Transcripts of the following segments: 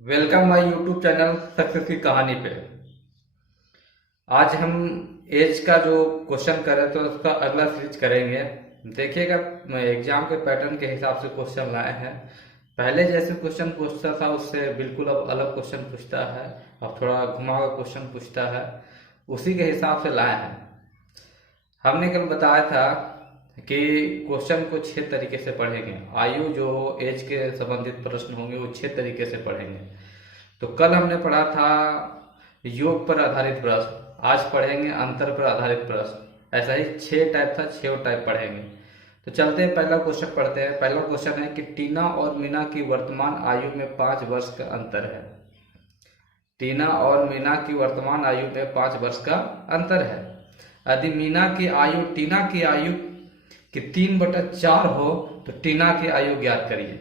Welcome my YouTube channel success की कहानी पे। आज हम एज का जो क्वेश्चन कर रहे थे उसका अगला सीरीज करेंगे। देखिएगा, एग्जाम के पैटर्न के हिसाब से क्वेश्चन लाए हैं। पहले जैसे क्वेश्चन पूछता था उससे बिल्कुल अब अलग क्वेश्चन पूछता है। अब थोड़ा घुमा हुआ क्वेश्चन पूछता है, उसी के हिसाब से लाए हैं। हमने कल बताया था कि क्वेश्चन को 6 तरीके से पढ़ेंगे। आयु जो एज के संबंधित प्रश्न होंगे वो 6 तरीके से पढ़ेंगे। तो कल हमने पढ़ा था योग पर आधारित प्रश्न, आज पढ़ेंगे अंतर पर आधारित प्रश्न। ऐसा ही 6 टाइप था, 6 टाइप पढ़ेंगे। तो चलते हैं, पहला क्वेश्चन पढ़ते हैं। पहला क्वेश्चन है कि टीना और मीना की वर्तमान आयु में 5 वर्ष का अंतर है। टीना और मीना की वर्तमान आयु में 5 वर्ष का अंतर है। यदि मीना की आयु टीना की आयु की 3/4 हो तो टीना की आयु ज्ञात करिए।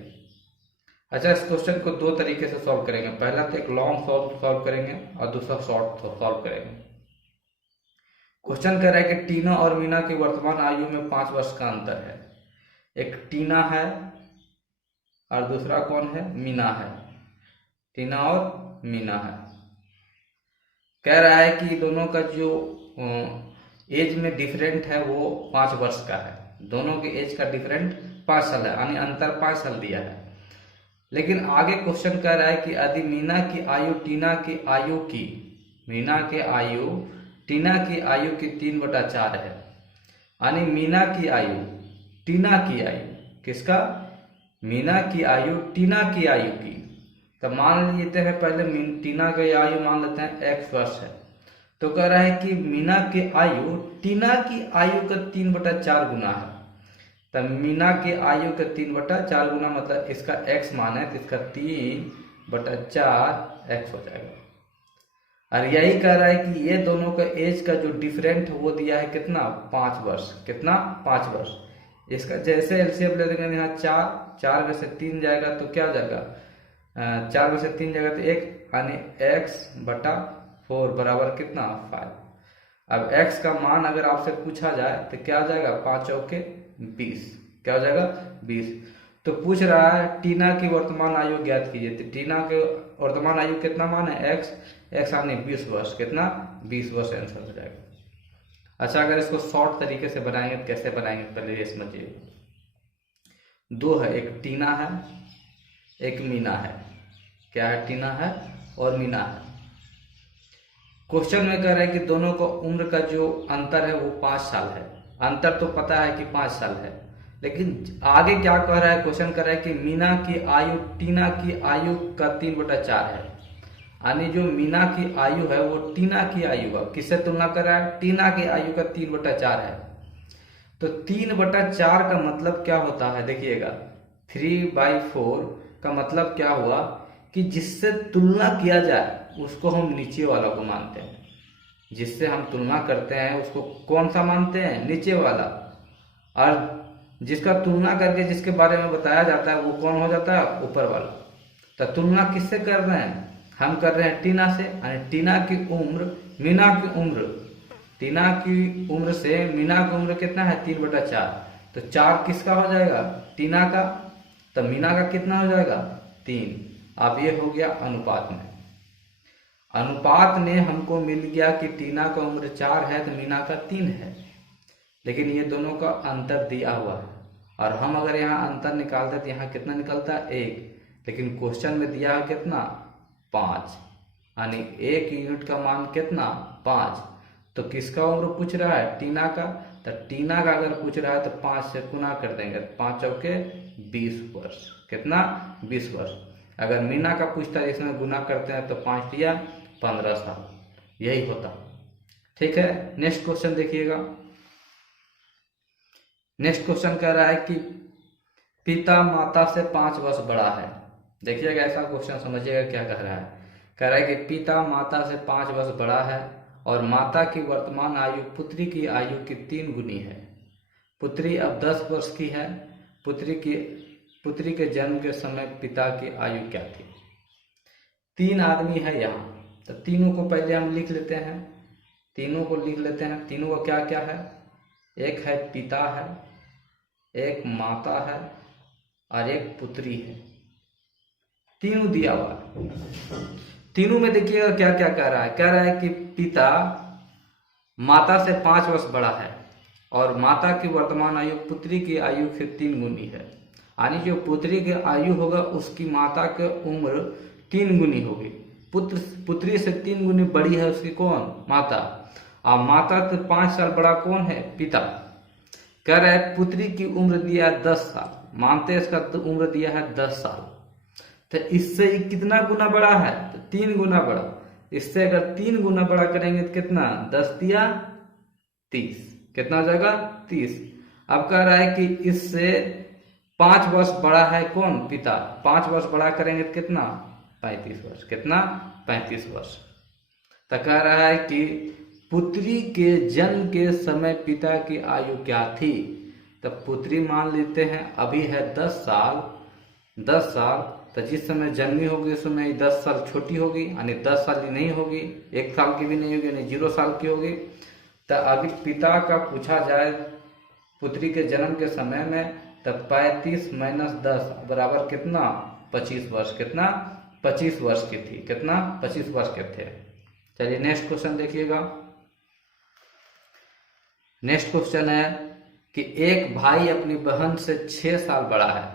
अच्छा, इस क्वेश्चन को 2 तरीके से सॉल्व करेंगे। पहला तो एक लॉन्ग सॉल्व करेंगे और दूसरा शॉर्ट सॉल्व करेंगे। क्वेश्चन कह रहा है कि टीना और मीना की वर्तमान आयु में 5 वर्ष का अंतर है। एक टीना है और दूसरा कौन है? मीना है। टीना और मीना है। कह रहा है कि दोनों का जो एज में डिफरेंट है वो 5 वर्ष का है। दोनों के एज का डिफरेंट 5 साल है, यानी अंतर 5 साल दिया है। लेकिन आगे क्वेश्चन कह रहा है कि यदि मीना की आयु टीना की आयु की मीना की आयु टीना की आयु की 3/4 है, यानी मीना की आयु टीना की आयु किसका? मीना की आयु टीना की आयु की। तो मान लेते हैं पहले टीना की आयु मान लेते हैं x वर्ष है। तो कह रहा है कि मीना की आयु टीना की आयु का 3/4 गुना है। तब मीना की आयु का 3/4 गुना मतलब इसका x मान है तो इसका 3/4 x हो जाएगा। और यही कह रहा है कि ये दोनों का एज का जो डिफरेंट वो दिया है कितना? 5 वर्ष। कितना? 5 वर्ष। इसका जैसे एलसीएम ले देंगे, यहाँ 4 में से 3 जाएगा तो क्या जाएगा? 4 में से 3 जाएगा तो 1, यानी x/4 बराबर कितना? 5। अब x का मान अगर आपसे पूछा जाए तो क्या आ जाएगा? 5 चौके 20। क्या हो जाएगा? 20। तो पूछ रहा है टीना की वर्तमान आयु ज्ञात कीजिए। तो टीना के वर्तमान आयु कितना मान है? x यानी 20 वर्ष। कितना? 20 वर्ष आंसर हो जाएगा। अच्छा, अगर इसको शॉर्ट तरीके से बनाएंगे तो कैसे बनाएंगे पहले ये समझिए। 2 है, एक टीना है एक मीना है। क्या है? टीना है और मीना है। क्वेश्चन में कह रहा है कि दोनों को उम्र का जो अंतर है वो 5 साल है। अंतर तो पता है कि 5 साल है, लेकिन आगे क्या कह रहा है? क्वेश्चन कह रहा है कि मीना की आयु टीना की आयु का 3/4 है, यानी जो मीना की आयु है वो टीना की आयु का किससे तुलना कर रहा है? टीना की आयु का 3/4 है। तो 3/4 का मतलब क्या होता है? देखिएगा, 3/4 का मतलब क्या हुआ कि जिससे तुलना किया जाए उसको हम नीचे वाला को मानते हैं। जिससे हम तुलना करते हैं उसको कौन सा मानते हैं? नीचे वाला। और जिसका तुलना करके जिसके बारे में बताया जाता है वो कौन हो जाता है? ऊपर वाला। तो तुलना किससे कर रहे हैं? हम कर रहे हैं टीना से, यानी टीना की उम्र मीना की उम्र टीना की उम्र से मीना की उम्र कितना है? 3/4। तो 4 किसका हो जाएगा? टीना का। तो मीना का कितना हो जाएगा? 3। अब ये हो गया अनुपात में। अनुपात में हमको मिल गया कि टीना का उम्र 4 है तो मीना का 3 है। लेकिन ये दोनों का अंतर दिया हुआ है, और हम अगर यहाँ अंतर निकालते तो यहाँ कितना निकलता है? 1। लेकिन क्वेश्चन में दिया है कितना? 5, यानी 1 यूनिट का मान कितना? 5। तो किसका उम्र पूछ रहा है? टीना का। तो टीना का अगर पूछ रहा है तो 5 से गुना कर देंगे, 5 चौके 20 वर्ष। कितना? 20 वर्ष। अगर मीना का पूछता है इसमें गुना करते हैं तो 5 दिया 15 साल, यही होता। ठीक है, नेक्स्ट क्वेश्चन देखिएगा। नेक्स्ट क्वेश्चन कह रहा है कि पिता माता से 5 वर्ष बड़ा है। देखिएगा, ऐसा क्वेश्चन समझिएगा क्या कह रहा है। कह रहा है कि पिता माता से 5 वर्ष बड़ा है और माता की वर्तमान आयु पुत्री की आयु की 3 गुनी है। पुत्री अब 10 वर्ष की है। पुत्री के जन्म के समय पिता की आयु क्या थी? 3 आदमी है यहाँ, तो तीनों को पहले हम लिख लेते हैं। तीनों का क्या क्या है? एक है पिता है, एक माता है और एक पुत्री है। तीनों दिया हुआ है। तीनों में देखिएगा क्या क्या कह रहा है। कह रहा है कि पिता माता से 5 वर्ष बड़ा है और माता की वर्तमान आयु पुत्री की आयु से 3 गुनी है। यानी जो पुत्री की आयु होगा उसकी माता की उम्र 3 गुनी होगी। पुत्री से 3 गुनी बड़ी है उसकी कौन? माता। और माता से 5 साल बड़ा कौन है? पिता। कह रहा है पुत्री की उम्र दिया है 10 साल, मानते इसका उम्र दिया है 10 साल, तो इससे कितना गुना बड़ा है? तो 3 गुना बड़ा। इससे अगर 3 गुना बड़ा करेंगे तो कितना? 10 दिया 30, कितना हो जाएगा? 30। अब कह रहा है कि इससे 5 वर्ष बड़ा है कौन? पिता। 5 वर्ष बड़ा करेंगे तो कितना? 35 वर्ष। कितना? 35 वर्ष। तो कह रहा है कि पुत्री के जन्म के समय पिता की आयु क्या थी? तो पुत्री मान लेते हैं अभी है 10 साल। 10 साल तो जिस समय जन्मी होगी उस समय 10 साल छोटी होगी, यानी 10 साल की नहीं होगी, 1 साल की भी नहीं होगी, यानी 0 साल की होगी। तो अभी पिता का पूछा जाए पुत्री के जन्म के समय में, तब 35 माइनस 10 बराबर कितना? 25 वर्ष। कितना? 25 वर्ष की थी। कितना? 25 वर्ष के थे। चलिए नेक्स्ट क्वेश्चन देखिएगा। नेक्स्ट क्वेश्चन है कि एक भाई अपनी बहन से 6 साल बड़ा है।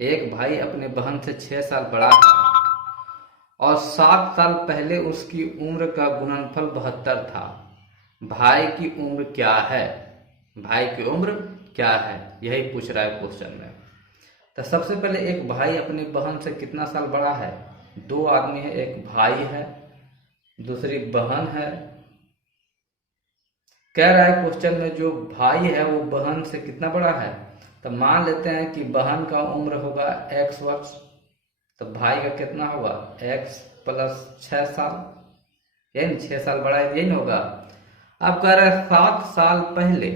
एक भाई अपनी बहन से 6 साल बड़ा है और 7 साल पहले उसकी उम्र का गुणनफल 72 था। भाई की उम्र क्या है? भाई की उम्र क्या है, यही पूछ रहा है क्वेश्चन में। तो सबसे पहले एक भाई अपनी बहन से कितना साल बड़ा है? 2 आदमी है, एक भाई है दूसरी बहन है। कह रहा है क्वेश्चन में जो भाई है वो बहन से कितना बड़ा है? तो मान लेते हैं कि बहन का उम्र होगा x वर्ष, तो भाई का कितना होगा? x प्लस 6 साल, यही 6 साल बड़ा है, यही होगा। अब कह रहा है 7 साल पहले।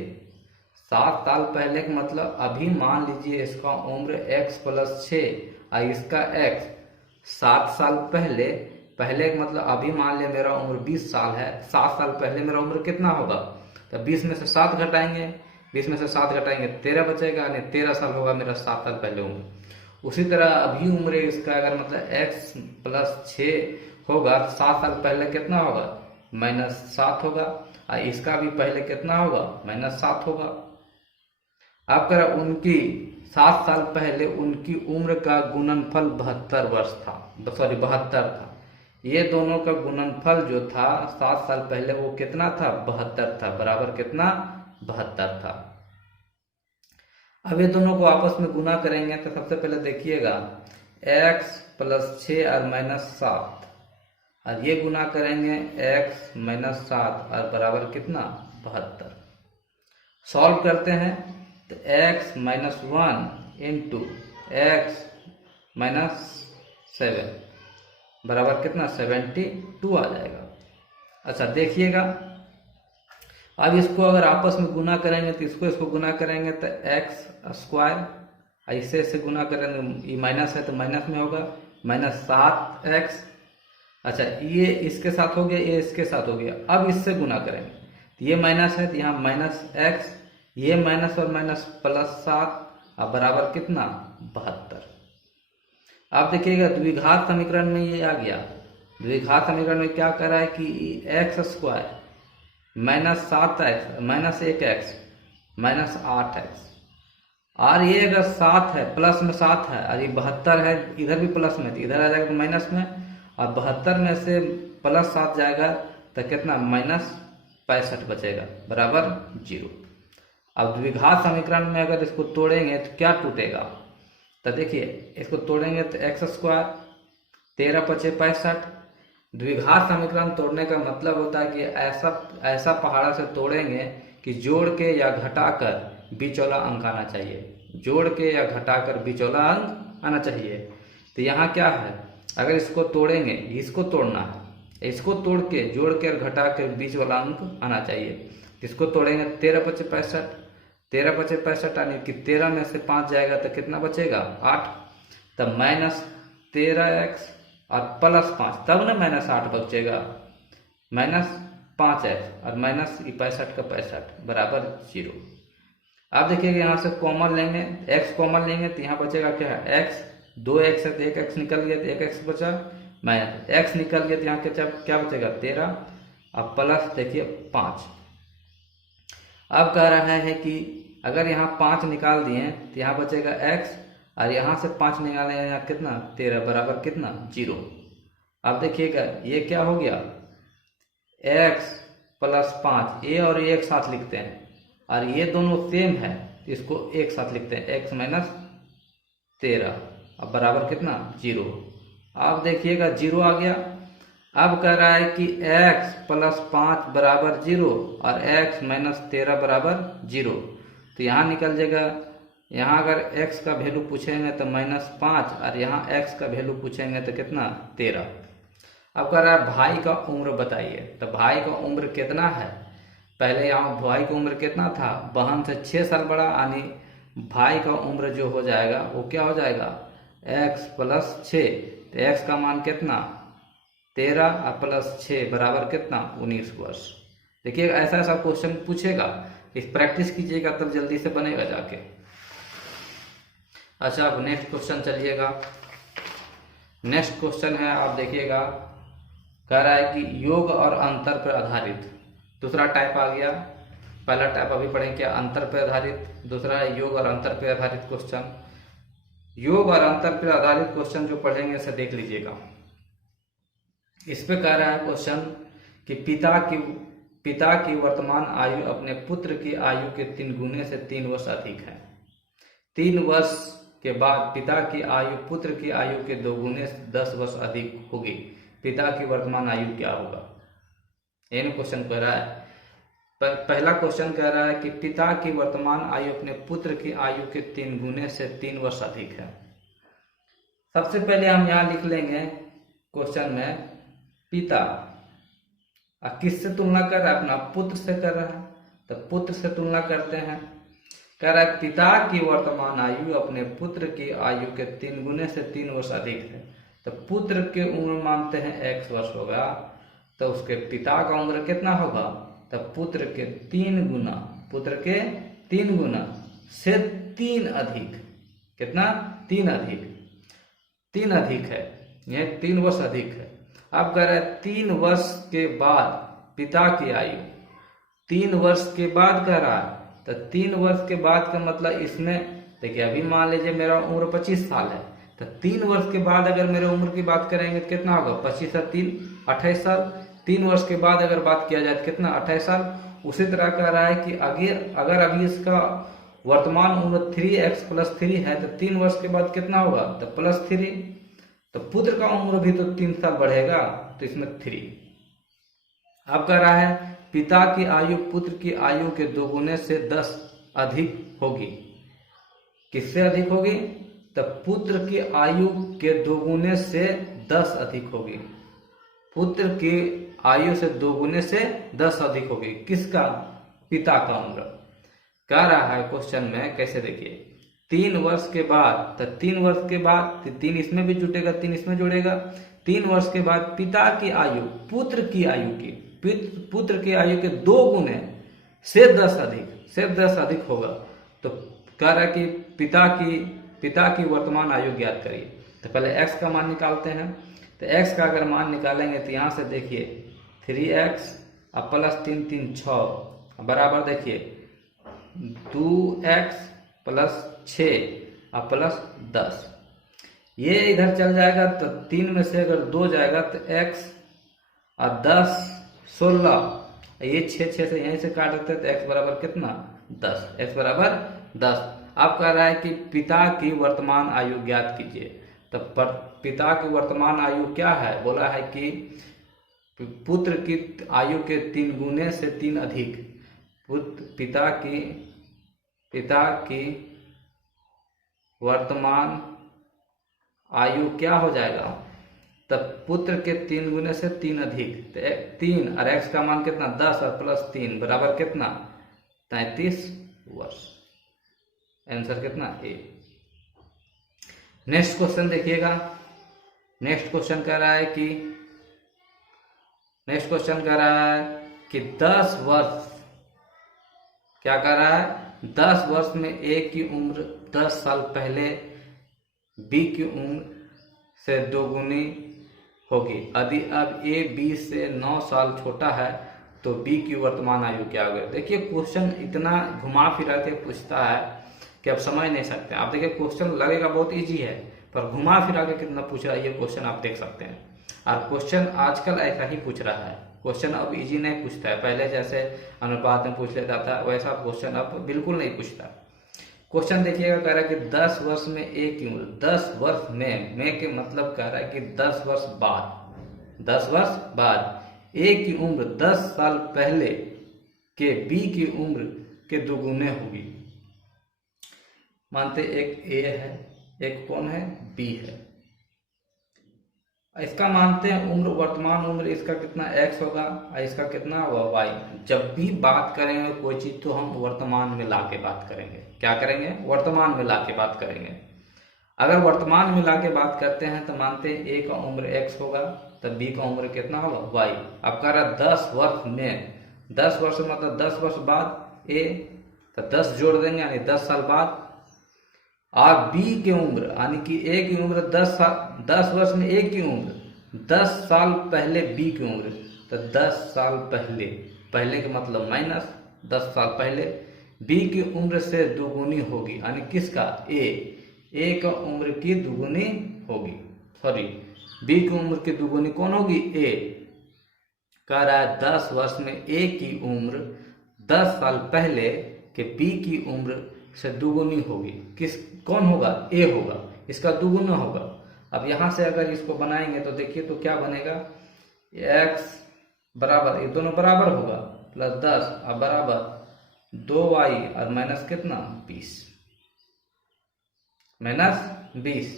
7 साल पहले का मतलब अभी मान लीजिए इसका उम्र x प्लस 6 और इसका x। 7 साल पहले, पहले का मतलब अभी मान लिया मेरा उम्र 20 साल है, 7 साल पहले मेरा उम्र कितना होगा? तो 20 में से 7 घटाएंगे, 20 में से 7 घटाएंगे 13 बचेगा, यानी 13 साल होगा मेरा 7 साल पहले उम्र। उसी तरह अभी उम्र इसका अगर मतलब x प्लस 6 होगा, 7 साल पहले कितना होगा? -7 होगा, और इसका भी पहले कितना होगा? -7 होगा। अब कह रहा उनकी 7 साल पहले उनकी उम्र का गुणनफल 72 वर्ष था, सॉरी 72 था। ये दोनों का गुणनफल जो था 7 साल पहले वो कितना था? 72 था। बराबर कितना? 72 था। अब ये दोनों को आपस में गुना करेंगे तो सबसे पहले देखिएगा x प्लस 6 और -7, और ये गुना करेंगे x माइनस 7 और बराबर कितना? 72। सॉल्व करते हैं तो x minus 1 into x minus 7 बराबर कितना? 72 आ जाएगा। अच्छा देखिएगा, अब इसको अगर आपस में गुना करेंगे तो इसको गुना करेंगे तो x स्क्वायर, ऐसे से गुना करेंगे, ये माइनस है तो माइनस में होगा, -7x। अच्छा ये इसके साथ हो गया, ये इसके साथ हो गया। अब इससे गुना करेंगे तो ये माइनस है तो यहाँ -x, ये माइनस और माइनस प्लस 7 और बराबर कितना? 72। अब देखिएगा द्विघात समीकरण में ये आ गया। द्विघात समीकरण में क्या कर रहा है कि x square -7x -1x -8x, और ये अगर 7 है, प्लस में 7 है, और ये 72 है, इधर भी प्लस में, तो इधर आ जाएगा माइनस में, और 72 में से प्लस 7 जाएगा तो कितना? -65 बचेगा, बराबर 0। अब द्विघात समीकरण में अगर इसको तोड़ेंगे तो क्या टूटेगा? तो देखिए इसको तोड़ेंगे तो x स्क्वायर 13 पचे 65। द्विघात समीकरण तोड़ने का मतलब होता है कि ऐसा पहाड़ा से तोड़ेंगे कि जोड़ के या घटाकर बीच वाला अंक आना चाहिए, जोड़ के या घटाकर बीच वाला अंक आना चाहिए। तो यहाँ क्या है, अगर इसको तोड़ेंगे, इसको तोड़ना है, इसको तोड़ के जोड़ के और घटा के बीच वाला अंक आना चाहिए। इसको तोड़ेंगे 13 पचे 65, 13 पचे 65 यानी कि 13 में से 5 जाएगा तो कितना बचेगा? 8। तब -13x और +5, तब ना -8 बचेगा, -5x और -65 का 65 बराबर 0। अब देखिएगा यहाँ से कॉमन लेंगे, x कॉमन लेंगे तो यहाँ बचेगा क्या है? x 2x है तो 1x निकल गया तो 1x बचा, माइनस x निकल गया तो यहाँ क्या बचेगा 13, अब प्लस देखिए 5। अब कह रहा है कि अगर यहाँ 5 निकाल दिए तो यहाँ बचेगा x, और यहाँ से 5 निकाले यहाँ कितना 13 बराबर कितना 0। अब देखिएगा ये क्या हो गया x प्लस 5, a और a एक साथ लिखते हैं और ये दोनों सेम है इसको एक साथ लिखते हैं x माइनस 13, अब बराबर कितना 0। अब देखिएगा 0 आ गया। अब कह रहा है कि x प्लस 5 बराबर 0 और x माइनस 13 बराबर 0, तो यहाँ निकल जाएगा, यहाँ अगर x का वैल्यू पूछेंगे तो -5 और यहाँ x का वैल्यू पूछेंगे तो कितना 13। अब कह रहा है भाई का उम्र बताइए, तो भाई का उम्र कितना है, पहले यहाँ भाई का उम्र कितना था, बहन से 6 साल बड़ा, यानी भाई का उम्र जो हो जाएगा वो क्या हो जाएगा x प्लस 6, तो x का मान कितना 13 और प्लस 6 बराबर कितना 19 वर्ष। देखिए ऐसा ऐसा क्वेश्चन पूछेगा, इस प्रैक्टिस कीजिएगा तब जल्दी से बनेगा जाके। अच्छा अब नेक्स्ट क्वेश्चन चलिएगा। नेक्स्ट क्वेश्चन है, आप देखिएगा, कह रहा है कि योग और अंतर पर आधारित, दूसरा टाइप आ गया। पहला टाइप अभी पढ़ेंगे क्या अंतर पर आधारित, दूसरा है योग और अंतर पर आधारित क्वेश्चन। योग और अंतर पर आधारित क्वेश्चन जो पढ़ेंगे इसे देख लीजिएगा। इस पे कह रहा है क्वेश्चन कि पिता की वर्तमान आयु अपने पुत्र की आयु के 3 गुने से 3 वर्ष अधिक है। 3 वर्ष के बाद पिता की आयु पुत्र की आयु के 2 गुने से 10 वर्ष अधिक होगी, पिता की वर्तमान आयु क्या होगा। ये क्वेश्चन कह रहा है। पहला क्वेश्चन कह रहा है कि पिता की वर्तमान आयु अपने पुत्र की आयु के 3 गुने से 3 वर्ष अधिक है। सबसे पहले हम यहाँ लिख लेंगे क्वेश्चन में पिता, किससे तुलना कर रहा है, अपना पुत्र से कर रहा है, तो पुत्र से तुलना करते हैं। कह रहा है पिता की वर्तमान आयु अपने पुत्र की आयु के 3 गुने से 3 वर्ष अधिक है, तो पुत्र की उम्र मानते हैं x वर्ष होगा, तो उसके पिता का उम्र कितना होगा, तो पुत्र के 3 गुना, पुत्र के 3 गुना से 3 अधिक, कितना 3 अधिक, 3 अधिक है, यह 3 वर्ष अधिक है। अब कह रहा है 3 वर्ष के बाद पिता की आयु, 3 वर्ष के बाद कह रहा है, तो 3 वर्ष के बाद का मतलब इसमें देखिए, अभी मान लीजिए मेरा उम्र 25 साल है, तो 3 वर्ष के बाद अगर मेरे उम्र की बात करेंगे तो कितना होगा 25 और 3 28 साल। 3 वर्ष के बाद अगर बात किया जाए तो कितना 28 साल। उसी तरह कह रहा है कि अगर अभी इसका वर्तमान उम्र 3x प्लस 3 है, तो 3 वर्ष के बाद कितना होगा, तो प्लस 3, तो पुत्र का उम्र भी तो 3 साल बढ़ेगा, तो इसमें 3। अब कह रहा है पिता की आयु पुत्र की आयु के 2 गुने से 10 अधिक होगी, किससे अधिक होगी, तो पुत्र की आयु के 2 गुने से 10 अधिक होगी, पुत्र की आयु से 2 गुने से 10 अधिक होगी, किसका, पिता का उम्र। कह रहा है क्वेश्चन में कैसे, देखिए 3 वर्ष के बाद, तो 3 वर्ष के बाद 3 इसमें भी जुटेगा, 3 इसमें जुड़ेगा। 3 वर्ष के बाद पिता की आयु पुत्र की आयु की, पुत्र की आयु के 2 गुने से 10 अधिक होगा, तो कह रहा है कि पिता की वर्तमान आयु ज्ञात करिए। तो पहले x का मान निकालते हैं, तो x का अगर मान निकालेंगे तो यहाँ से देखिए 3x और प्लस 3 3 6 बराबर देखिए 2x प्लस 6 और प्लस 10, ये इधर चल जाएगा, तो 3 में से अगर 2 जाएगा तो x और 10 16, ये 6 से यहीं से काट देते हैं, तो x बराबर कितना 10, x बराबर 10। अब कह रहा है कि पिता की वर्तमान आयु ज्ञात कीजिए, तो पिता की वर्तमान आयु क्या है, बोला है कि पुत्र की आयु के 3 गुने से 3 अधिक, पिता की वर्तमान आयु क्या हो जाएगा, तब पुत्र के 3 गुने से 3 अधिक, तो 3 और x का मान कितना 10 और प्लस 3 बराबर कितना 33 वर्ष। आंसर कितना ए। नेक्स्ट क्वेश्चन देखिएगा। नेक्स्ट क्वेश्चन कह रहा है कि 10 वर्ष, क्या कह रहा है 10 वर्ष में एक की उम्र 10 साल पहले बी की उम्र से दोगुनी होगी। यदि अब ए बी से 9 साल छोटा है तो बी की वर्तमान आयु क्या होगी। देखिए क्वेश्चन इतना घुमा फिरा के पूछता है कि आप समझ नहीं सकते। आप देखिए क्वेश्चन लगेगा बहुत इजी है, पर घुमा फिरा के कितना पूछ रहा है ये क्वेश्चन आप देख सकते हैं। और क्वेश्चन आजकल ऐसा ही पूछ रहा है, क्वेश्चन अब इजी नहीं पूछता है। पहले जैसे अनुपात में पूछ लेता था वैसा क्वेश्चन अब बिल्कुल नहीं पूछता। क्वेश्चन देखिएगा, कह रहा है कि 10 वर्ष में ए की उम्र, 10 वर्ष में के मतलब कह रहा है कि 10 वर्ष बाद, 10 वर्ष बाद ए की उम्र 10 साल पहले के बी की उम्र के दोगुने होगी। मानते एक ए है, एक कौन है, बी है। इसका मानते हैं उम्र, वर्तमान उम्र इसका कितना x होगा और इसका कितना होगा y। जब भी बात करेंगे कोई चीज तो हम वर्तमान में ला के बात करेंगे। क्या करेंगे, वर्तमान में ला के बात करेंगे। अगर वर्तमान में ला के बात करते हैं तो मानते हैं a का उम्र x होगा तो b का उम्र कितना होगा y। अब कह रहा 10 वर्ष में, 10 वर्ष मतलब 10 वर्ष बाद a, तो 10 जोड़ देंगे यानी 10 साल बाद। और b की उम्र यानी कि a की उम्र 10 वर्ष में a की उम्र 10 साल पहले b की उम्र, तो 10 साल पहले, पहले के मतलब माइनस 10 साल पहले b की उम्र से दोगुनी होगी। यानी किसका, a का उम्र की दोगुनी होगी, सॉरी b की उम्र की दोगुनी कौन होगी, a। कह रहा है 10 वर्ष में a की उम्र 10 साल पहले के b की उम्र से दोगुनी होगी। कौन होगा, a होगा, इसका दोगुना होगा। अब यहां से अगर इसको बनाएंगे तो देखिए तो क्या बनेगा, x बराबर, ये दोनों बराबर होगा, प्लस 10 और बराबर 2y और माइनस कितना 20, माइनस 20।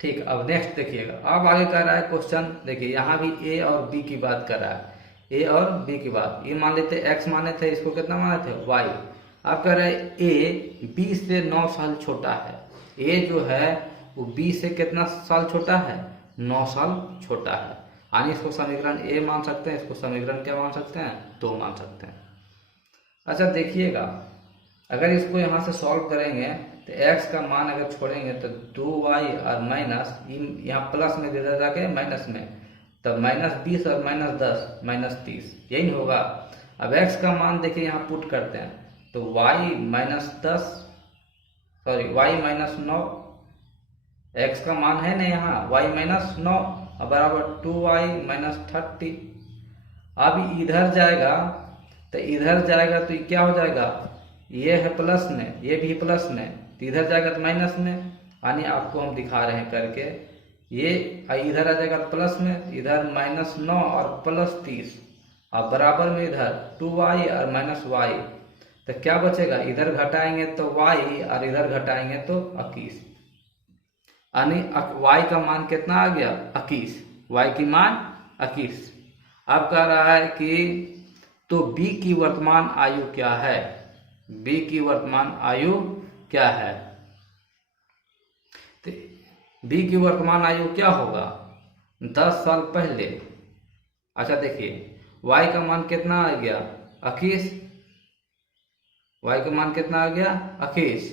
ठीक, अब नेक्स्ट देखिएगा। अब आगे कर रहा है क्वेश्चन, देखिए यहाँ भी a और b की बात कर रहा है, a और b की बात। ये मान लेते x माने थे, इसको कितना माने थे y। अब कह रहा है a b से 9 साल छोटा है। a जो है वो b से कितना साल छोटा है, 9 साल छोटा है। यानी इसको समीकरण a मान सकते हैं, इसको समीकरण क्या मान सकते हैं, 2 मान सकते हैं। अच्छा देखिएगा, अगर इसको यहाँ से सॉल्व करेंगे तो x का मान अगर छोड़ेंगे तो 2y और माइनस, यहाँ प्लस में दे जाके माइनस में, तब माइनस 20 और माइनस 10 माइनस 30, यही होगा। अब x का मान देखिए यहाँ पुट करते हैं तो y minus 10, sorry y minus 9, x का मान है ना यहाँ y माइनस 9 और बराबर 2y माइनस 30। अब इधर जाएगा तो इधर जाएगा तो क्या हो जाएगा, ये है प्लस में, ये भी प्लस में, तो इधर जाएगा तो माइनस में। यानी आपको हम दिखा रहे हैं करके, ये इधर आ जाएगा प्लस में, इधर माइनस 9 और प्लस 30 और बराबर में इधर 2y और माइनस y। तो क्या बचेगा, इधर घटाएंगे तो y और इधर घटाएंगे तो 21, यानी y का मान कितना आ गया 21, y की मान 21। अब कह रहा है कि तो b की वर्तमान आयु क्या है, b की वर्तमान आयु क्या है। तो b की वर्तमान आयु क्या होगा, 10 साल पहले। अच्छा देखिए y का मान कितना आ गया 21, y का मान कितना आ गया 21,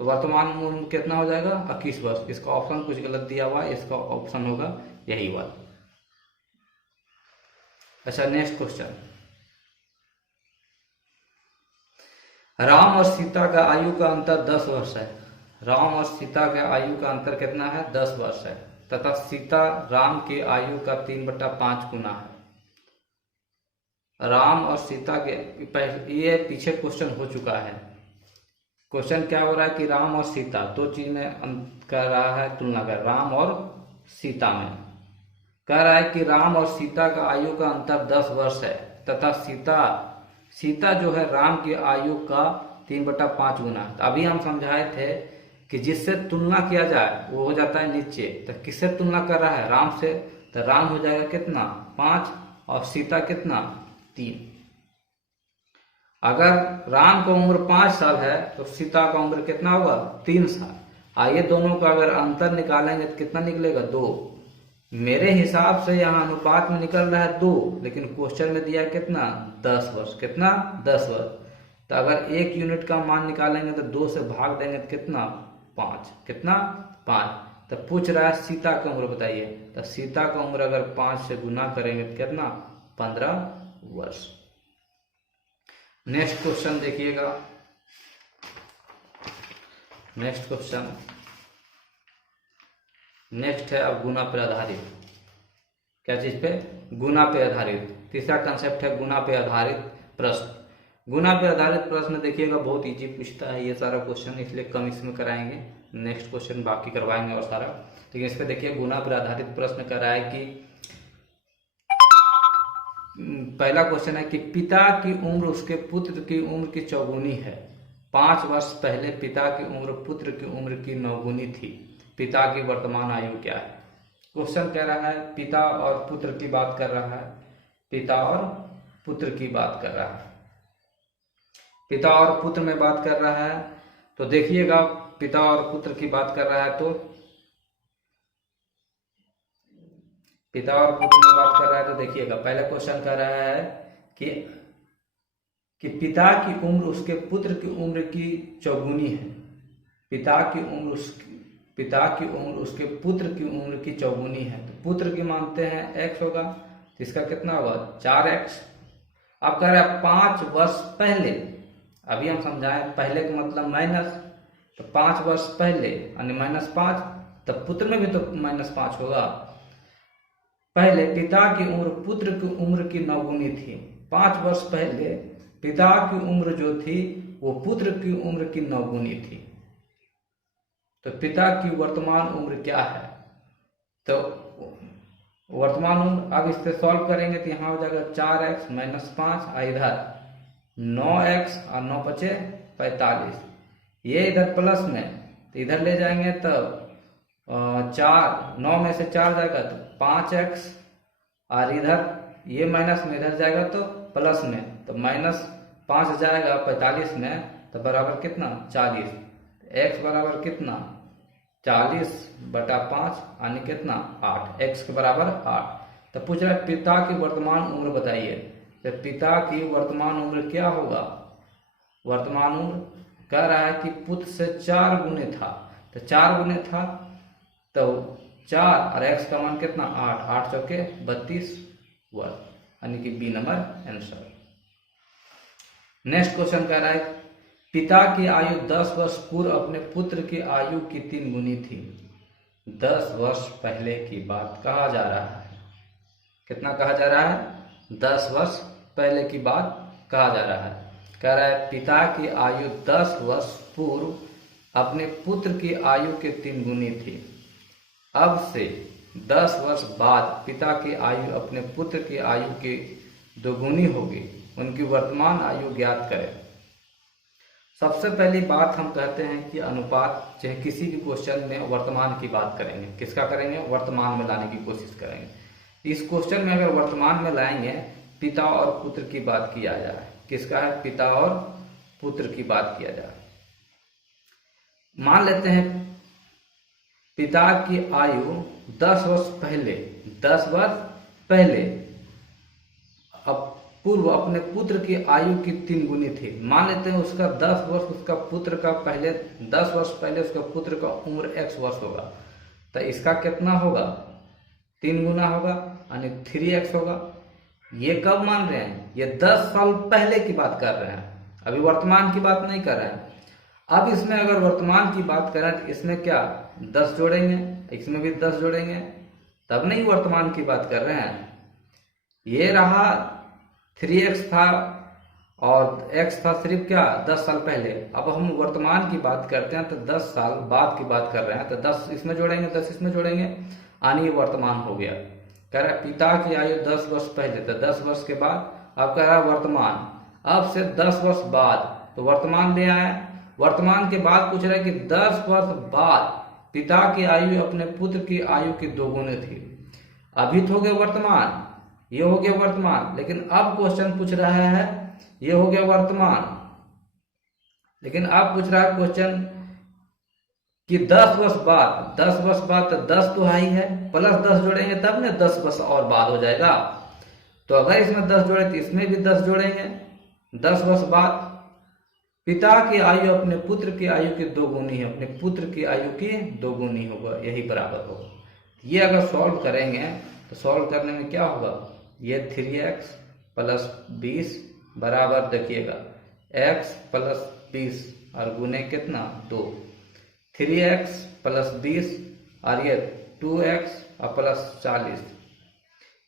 तो वर्तमान उम्र कितना हो जाएगा 21 वर्ष। इसका ऑप्शन कुछ गलत दिया हुआ है, इसका ऑप्शन होगा यही वाला। अच्छा नेक्स्ट क्वेश्चन, राम और सीता का आयु का अंतर 10 वर्ष है। राम और सीता के आयु का अंतर कितना है, 10 वर्ष है, तथा सीता राम की आयु का 3/5 गुना है। राम और सीता के, ये पीछे क्वेश्चन हो चुका है। क्वेश्चन क्या हो रहा है कि राम और सीता दो चीज में कर रहा है तुलना कर, राम और सीता में कह रहा है कि राम और सीता का आयु का अंतर 10 वर्ष है, तथा सीता जो है राम की आयु का 3/5 गुना। तो अभी हम समझाए थे कि जिससे तुलना किया जाए वो हो जाता है नीचे। तो किससे तुलना कर रहा है, राम से, तो राम हो जाएगा कितना 5 और सीता कितना 3। अगर राम का उम्र 5 साल है तो सीता का उम्र कितना होगा 3 साल। आइए दोनों का अगर अंतर निकालेंगे तो कितना निकलेगा 2। मेरे हिसाब से यहाँ अनुपात में निकल रहा है 2, लेकिन क्वेश्चन में दिया कितना 10 वर्ष, कितना 10 वर्ष। तो अगर 1 यूनिट का मान निकालेंगे तो 2 से भाग देंगे तो कितना 5, कितना 5। तो पूछ रहा है सीता की उम्र बताइए, तो सीता की उम्र अगर 5 से गुना करेंगे तो कितना 15 वर्ष। नेक्स्ट क्वेश्चन देखिएगा, नेक्स्ट क्वेश्चन नेक्स्ट है अब गुना पर आधारित। क्या चीज पे, गुना पे आधारित। तीसरा कंसेप्ट है गुना पे आधारित प्रश्न। गुना पे आधारित प्रश्न देखिएगा बहुत इजी पूछता है ये सारा क्वेश्चन, इसलिए कम इसमें कराएंगे, नेक्स्ट क्वेश्चन बाकी करवाएंगे और सारा। लेकिन इस पे देखिए गुना पर आधारित प्रश्न कर रहा है कि पहला क्वेश्चन है कि पिता की उम्र उसके पुत्र की उम्र की चौगुनी है। 5 वर्ष पहले पिता की उम्र पुत्र की उम्र की 9 गुनी थी। पिता की वर्तमान आयु क्या है। क्वेश्चन कह रहा है पिता और पुत्र की बात कर रहा है, पिता और पुत्र की बात कर रहा है, पिता और पुत्र में बात कर रहा है। तो देखिएगा पिता और पुत्र की बात कर रहा है तो पिता और पुत्र में बात कर रहा है तो देखिएगा पहला क्वेश्चन कह रहा है कि पिता की उम्र उसके पुत्र की उम्र की चौगुनी है। पिता की उम्र उसके पुत्र की उम्र की चौगुनी है। तो पुत्र की मानते हैं x होगा, तो इसका कितना होगा 4x। अब कह रहा है 5 वर्ष पहले, अभी हम समझाएं पहले का मतलब माइनस, तो 5 वर्ष पहले यानी -5, तब पुत्र में भी तो -5 होगा। पहले पिता की उम्र पुत्र की उम्र की 9 गुनी थी। 5 वर्ष पहले पिता की उम्र जो थी वो पुत्र की उम्र की 9 गुनी थी। तो पिता की वर्तमान उम्र क्या है, तो वर्तमान उम्र, अब इससे सॉल्व करेंगे तो यहाँ हो जाएगा 4x -5, इधर 9x और 9 बचे 45, ये इधर प्लस में, तो इधर ले जाएंगे तब 4, 9 में से 4 जाएगा तो 5x, और इधर ये माइनस में इधर जाएगा तो प्लस में, तो -5 जाएगा 45 में, तो बराबर कितना 40। x बराबर कितना 40/5 यानी कितना 8, x के बराबर 8। तो पूछ रहा है पिता की वर्तमान उम्र बताइए। तो पिता की वर्तमान उम्र क्या होगा, वर्तमान उम्र कह रहा है कि पुत्र से 4 गुने था, तो 4 गुने था तो 4 और x का मान कितना 8, 8 चौके 32 वर्ष, यानी कि B number answer. Next question कह रहा है पिता की आयु 10 वर्ष पूर्व अपने पुत्र की आयु की 3 गुनी थी। 10 वर्ष पहले की बात कहा जा रहा है। कितना कहा जा रहा है 10 वर्ष पहले की बात कहा जा रहा है। कह रहा है पिता की आयु 10 वर्ष पूर्व अपने पुत्र की आयु के 3 गुनी थी। अब से 10 वर्ष बाद पिता की आयु अपने पुत्र की आयु की 2 गुनी होगी। उनकी वर्तमान आयु ज्ञात करें। सबसे पहली बात हम कहते हैं कि अनुपात, चाहे किसी भी क्वेश्चन में वर्तमान की बात करेंगे, किसका करेंगे वर्तमान में लाने की कोशिश करेंगे। इस क्वेश्चन में अगर वर्तमान में लाएंगे पिता और पुत्र की बात किया जाए, किसका है पिता और पुत्र की बात किया जाए। मान लेते हैं पिता की आयु 10 वर्ष पहले, 10 वर्ष पहले अब पूर्व अपने पुत्र की आयु की 3 गुनी थी। मान लेते हैं उसका 10 वर्ष, उसका पुत्र का पहले 10 वर्ष पहले उसका पुत्र का उम्र x वर्ष होगा, तो इसका कितना होगा 3 गुना होगा यानी 3x होगा। ये कब मान रहे हैं, ये 10 साल पहले की बात कर रहे हैं, अभी वर्तमान की बात नहीं कर रहे हैं। अब इसमें अगर वर्तमान की बात करें तो इसमें क्या 10 जोड़ेंगे, इसमें भी 10 जोड़ेंगे, तब नहीं वर्तमान की बात कर रहे हैं। ये रहा 3x था और x था सिर्फ क्या 10 साल पहले। अब हम वर्तमान की बात करते हैं तो 10 साल बाद की बात कर रहे हैं, तो 10 इसमें जोड़ेंगे 10 इसमें जोड़ेंगे यानी ये वर्तमान हो गया। कह रहा है पिता की आयु 10 वर्ष पहले, तो 10 वर्ष के बाद। अब कह रहा है वर्तमान, अब से 10 वर्ष बाद, तो वर्तमान ले आए। वर्तमान के बाद पूछ रहा है कि 10 वर्ष बाद पिता की आयु अपने पुत्र की आयु की 2 गुनी थी। अभी तो हो गया वर्तमान, ये हो गया वर्तमान, लेकिन अब क्वेश्चन पूछ रहा है ये हो गया वर्तमान, लेकिन अब पूछ रहा है क्वेश्चन कि 10 वर्ष बाद, 10 वर्ष बाद तो 10 तो हाई है, प्लस 10 जोड़ेंगे तब ना 10 वर्ष और बाद हो जाएगा। तो अगर इसमें 10 जोड़े तो इसमें भी 10 जोड़ेंगे 10 वर्ष बाद, पिता की आयु अपने पुत्र की आयु की दोगुनी है, अपने पुत्र की आयु की दोगुनी होगा, यही बराबर होगा। ये अगर सॉल्व करेंगे तो सॉल्व करने में क्या होगा, ये 3x प्लस 20 बराबर, देखिएगा x प्लस 20 और गुने कितना 2, 3x प्लस 20 और ये 2x और प्लस 40,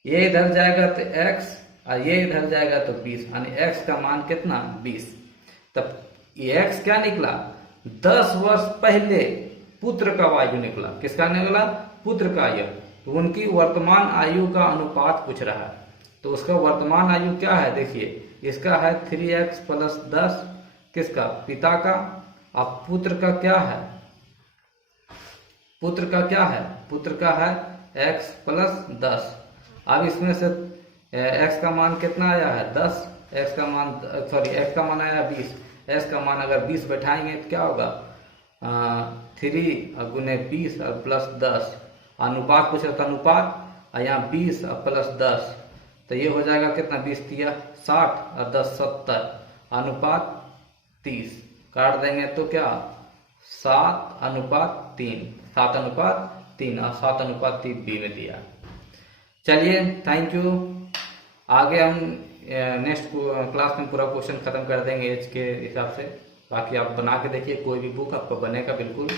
ये इधर जाएगा तो x और ये इधर जाएगा तो 20, यानी x का मान कितना 20। तब ये x क्या निकला, 10 वर्ष पहले पुत्र का आयु निकला, किसका निकला, पुत्र का आयु। तो उनकी वर्तमान आयु का अनुपात पूछ रहा है, तो उसका वर्तमान आयु क्या है, देखिए इसका है 3x प्लस 10, किसका, पिता का, अब पुत्र का क्या है, पुत्र का क्या है, पुत्र का है x प्लस 10। अब इसमें से x का मान कितना आया है 10, x का मान x का मान आया 20, x का मान अगर 20 बैठाएंगे तो क्या होगा 3 गुने 20 और प्लस 10, अनुपात पूछ रहा था, अनुपात और यहाँ 20 और प्लस 10, तो ये हो जाएगा कितना, 20 दिया 60 और 10 70, अनुपात 30, काट देंगे तो क्या 7:3, 7:3 और 7:3 बी में दिया। चलिए थैंक यू, आगे हम नेक्स्ट क्लास में पूरा क्वेश्चन खत्म कर देंगे एज के हिसाब से। बाकी आप बना के देखिए, कोई भी बुक आपको बनेगा बिल्कुल।